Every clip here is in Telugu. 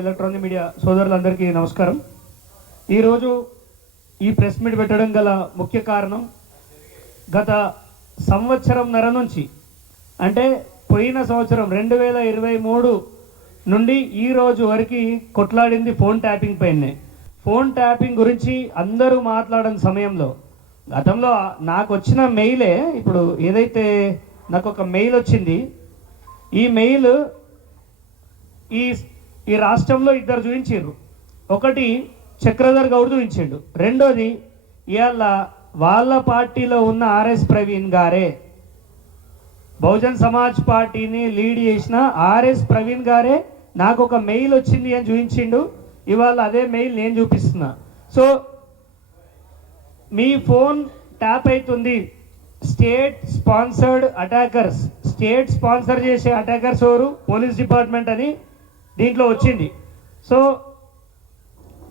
ఎలక్ట్రానిక్ మీడియా సోదరులందరికీ నమస్కారం. ఈరోజు ఈ ప్రెస్ మీట్ పెట్టడం గల ముఖ్య కారణం, గత సంవత్సరంన్నర నుంచి అంటే పోయిన సంవత్సరం 2023 నుండి ఈ రోజు వరకు కొట్లాడింది ఫోన్ ట్యాపింగ్ పైనే. ఫోన్ ట్యాపింగ్ గురించి అందరూ మాట్లాడని సమయంలో గతంలో నాకు వచ్చిన మెయిలే, ఇప్పుడు ఏదైతే నాకు ఒక మెయిల్ వచ్చింది, ఈ మెయిల్ ఈ రాష్ట్రంలో ఇద్దరు చూపించారు. ఒకటి చక్రధర్ గౌడ్ చూపించాడు, రెండోది ఇవాళ వాళ్ళ పార్టీలో ఉన్న ఆర్ఎస్ ప్రవీణ్ గారే, బహుజన్ సమాజ్ పార్టీని లీడ్ చేసిన ఆర్ఎస్ ప్రవీణ్ గారే నాకు ఒక మెయిల్ వచ్చింది అని చూపించిండు. ఇవాళ అదే మెయిల్ నేను చూపిస్తున్నా. సో మీ ఫోన్ ట్యాప్ అవుతుంది, state sponsored attackers, state sponsor చేసే అటాకర్స్ ఎవరు, పోలీస్ డిపార్ట్మెంట్ అని దీంట్లో వచ్చింది. సో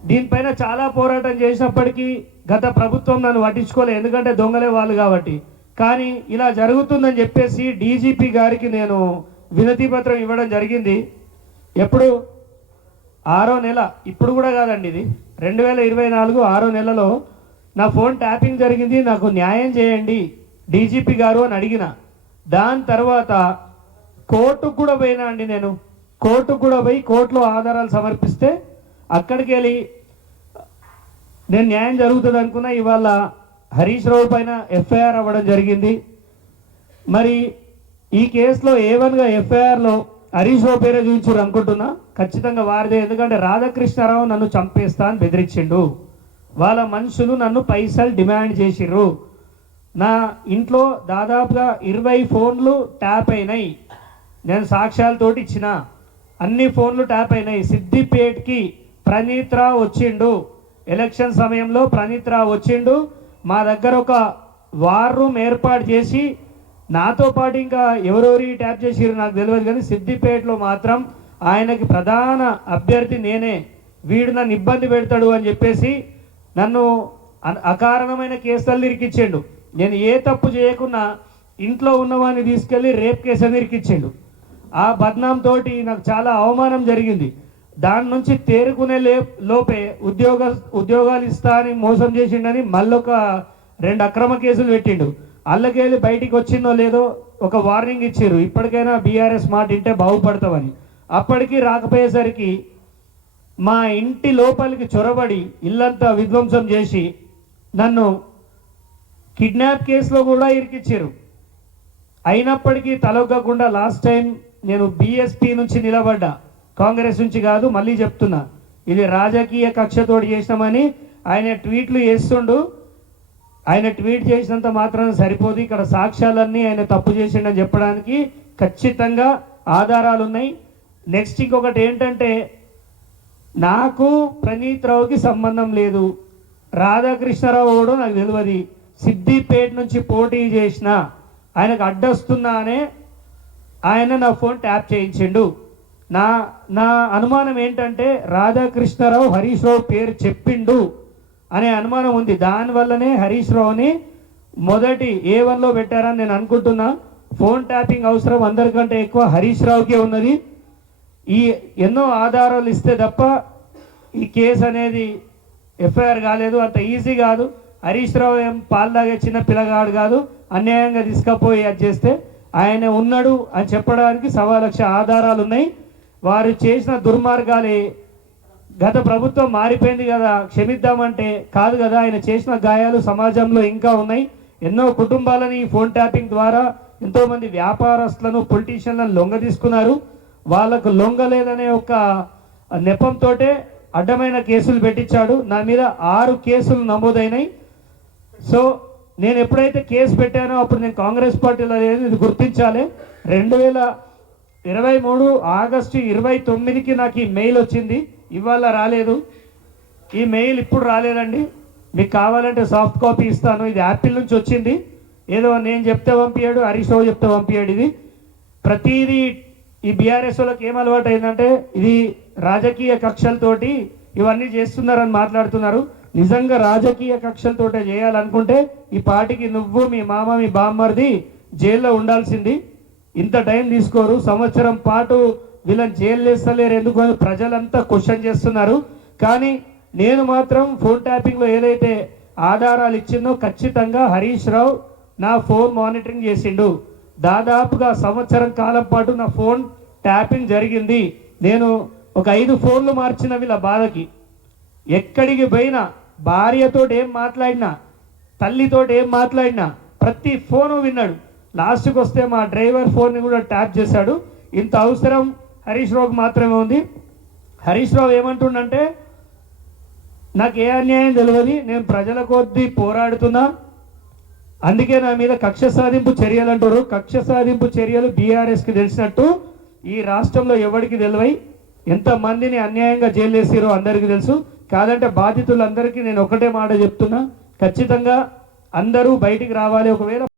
దీనిపైన చాలా పోరాటం చేసినప్పటికీ గత ప్రభుత్వం నన్ను పట్టించుకోలేదు, ఎందుకంటే దొంగలే వాళ్ళు కాబట్టి. కానీ ఇలా జరుగుతుందని చెప్పేసి డీజీపీ గారికి నేను వినతి పత్రం ఇవ్వడం జరిగింది. ఎప్పుడు 6వ నెల, ఇప్పుడు కూడా కాదండి, ఇది 2024 6వ నెలలో నా ఫోన్ ట్యాపింగ్ జరిగింది, నాకు న్యాయం చేయండి డీజీపీ గారు అని అడిగిన. దాని తర్వాత కోర్టుకు కూడా పోయినా అండి, నేను కోర్టుకు కూడా పోయి కోర్టులో ఆధారాలు సమర్పిస్తే అక్కడికి వెళ్ళి నేను న్యాయం జరుగుతుంది అనుకున్నా. ఇవాళ హరీష్ రావు పైన ఎఫ్ఐఆర్ అవ్వడం జరిగింది. మరి ఈ కేసులో A1గా ఎఫ్ఐఆర్లో హరీష్ రావు పేరే చూపించారు అనుకుంటున్నా, ఖచ్చితంగా వారిదే. ఎందుకంటే రాధాకృష్ణారావు నన్ను చంపేస్తా అని బెదిరించిండు, వాళ్ళ మనుషులు నన్ను పైసలు డిమాండ్ చేసిర్రు. నా ఇంట్లో దాదాపుగా 20 ఫోన్లు ట్యాప్ అయినాయి, నేను సాక్ష్యాలతోటి ఇచ్చిన, అన్ని ఫోన్లు ట్యాప్ అయినాయి. సిద్దిపేట్కి ప్రణీత్ రావు వచ్చిండు, ఎలక్షన్ సమయంలో ప్రణీత్ రావు వచ్చిండు. మా దగ్గర ఒక వార్ రూమ్ ఏర్పాటు చేసి, నాతో పాటు ఇంకా ఎవరెవరి ట్యాప్ చేసిరు నాకు తెలియదు, కానీ సిద్దిపేటలో మాత్రం ఆయనకి ప్రధాన అభ్యర్థి నేనే, వీడు నన్ను ఇబ్బంది పెడతాడు అని చెప్పేసి నన్ను అకారణమైన కేసులు ఇరికిచ్చిండు. నేను ఏ తప్పు చేయకున్నా ఇంట్లో ఉన్నవాడిని తీసుకెళ్ళి రేప్ కేసులు ఇరికిచ్చిండు. ఆ బద్నాం తోటి నాకు చాలా అవమానం జరిగింది. దాని నుంచి తేరుకునే లోపే ఉద్యోగాలు ఇస్తా అని మోసం చేసిండని మళ్ళొక 2 అక్రమ కేసులు పెట్టిండు. అల్లకెళ్ళి బయటికి వచ్చిందో లేదో ఒక వార్నింగ్ ఇచ్చారు, ఇప్పటికైనా బీఆర్ఎస్ మాట వింటే బాగుపడతామని. అప్పటికి రాకపోయేసరికి మా ఇంటి లోపలికి చొరబడి ఇల్లంతా విధ్వంసం చేసి నన్ను కిడ్నాప్ కేసులో కూడా ఇరికిచ్చారు. అయినప్పటికీ తలొగ్గకుండా లాస్ట్ టైం నేను బీఎస్పీ నుంచి నిలబడ్డా, కాంగ్రెస్ నుంచి కాదు. మళ్ళీ చెప్తున్నా, ఇది రాజకీయ కక్షతోటి చేసినామని ఆయన ట్వీట్లు చేస్తుండు. ఆయన ట్వీట్ చేసినంత మాత్రాన సరిపోదు, ఇక్కడ సాక్ష్యాలన్నీ ఆయన తప్పు చేసిండని చెప్పడానికి ఖచ్చితంగా ఆధారాలు ఉన్నాయి. నెక్స్ట్ ఇంకొకటి ఏంటంటే, నాకు ప్రణీత్ రావుకి సంబంధం లేదు, రాధాకృష్ణారావు కూడా నాకు తెలియదు. సిద్దిపేట నుంచి పోటీ చేసిన ఆయనకు అడ్డొస్తున్నా అనే ఆయన నా ఫోన్ ట్యాప్ చేయించిండు. నా అనుమానం ఏంటంటే, రాధాకృష్ణారావు హరీష్ రావు పేరు చెప్పిండు అనే అనుమానం ఉంది. దానివల్లనే హరీష్ రావుని మొదటి A1లో పెట్టారని నేను అనుకుంటున్నా. ఫోన్ ట్యాపింగ్ అవసరం అందరికంటే ఎక్కువ హరీష్ రావుకే ఉన్నది. ఈ ఎన్నో ఆధారాలు ఇస్తే తప్ప ఈ కేసు అనేది ఎఫ్ఐఆర్ కాలేదు, అంత ఈజీ కాదు. హరీష్ రావు ఏం పాల్లాగే చిన్న పిల్లగాడు కాదు, అన్యాయంగా తీసుకపోయి అది చేస్తే ఆయన ఉన్నాడు అని చెప్పడానికి 1,000,000 ఆధారాలు ఉన్నాయి. వారు చేసిన దుర్మార్గాలే. గత ప్రభుత్వం మారిపోయింది కదా, క్షమిద్దామంటే కాదు కదా, ఆయన చేసిన గాయాలు సమాజంలో ఇంకా ఉన్నాయి. ఎన్నో కుటుంబాలని ఫోన్ ట్యాపింగ్ ద్వారా ఎంతోమంది వ్యాపారస్తులను, పొలిటీషియన్లను లొంగ తీసుకున్నారు. వాళ్ళకు లొంగలేదనే ఒక నెపంతో అడ్డమైన కేసులు పెట్టించాడు. నా మీద 6 కేసులు నమోదైనాయి. సో నేను ఎప్పుడైతే కేసు పెట్టానో అప్పుడు నేను కాంగ్రెస్ పార్టీలో లేదు, ఇది గుర్తించాలి. 2023 ఆగస్టు 29కి నాకు ఈ మెయిల్ వచ్చింది, ఇవాళ రాలేదు. ఈ మెయిల్ ఇప్పుడు రాలేదండి, మీకు కావాలంటే సాఫ్ట్ కాపీ ఇస్తాను. ఇది యాపిల్ నుంచి వచ్చింది, ఏదో నేను చెప్తే పంపించాడు, హరీష్ రావు చెప్తే పంపించాడు. ఇది ప్రతిదీ ఈ బీఆర్ఎస్ వాళ్ళకి ఏం అలవాటు అయిందంటే, ఇది రాజకీయ కక్షలతోటి ఇవన్నీ చేస్తున్నారని మాట్లాడుతున్నారు. నిజంగా రాజకీయ కక్షలతోటే చేయాలనుకుంటే ఈ పార్టీకి నువ్వు, మీ మామ, మీ బామ్మర్ది జైల్లో ఉండాల్సింది. ఇంత టైం తీసుకోరు, సంవత్సరం పాటు వీళ్ళని జైలు వేస్తలేరు ఎందుకు అని ప్రజలంతా క్వశ్చన్ చేస్తున్నారు. కానీ నేను మాత్రం ఫోన్ ట్యాపింగ్లో ఏదైతే ఆధారాలు ఇచ్చిందో ఖచ్చితంగా హరీష్ రావు నా ఫోన్ మానిటరింగ్ చేసిండు. దాదాపుగా సంవత్సరం కాలం పాటు నా ఫోన్ ట్యాపింగ్ జరిగింది. నేను ఒక 5 ఫోన్లు మార్చిన వీళ్ళ బాధకి. ఎక్కడికి పోయినా భార్యతో ఏం మాట్లాడినా, తల్లితో ఏం మాట్లాడినా ప్రతి ఫోను విన్నాడు. లాస్ట్కి వస్తే మా డ్రైవర్ ఫోన్ని కూడా ట్యాప్ చేశాడు. ఇంత అవసరం హరీష్ రావుకి మాత్రమే ఉంది. హరీష్ రావు ఏమంటుండంటే, నాకు ఏ అన్యాయం తెలియదు, నేను ప్రజల కొద్దీ పోరాడుతున్నా, అందుకే నా మీద కక్ష సాధింపు చర్యలు అంటారు. కక్ష సాధింపు చర్యలు బీఆర్ఎస్కి తెలిసినట్టు ఈ రాష్ట్రంలో ఎవరికి తెలివై ఎంతమందిని అన్యాయంగా జైలు వేసారో అందరికీ తెలుసు. కాదంటే బాధితులందరికీ నేను ఒకటే మాట చెప్తున్నా, ఖచ్చితంగా అందరూ బయటికి రావాలి. ఒకవేళ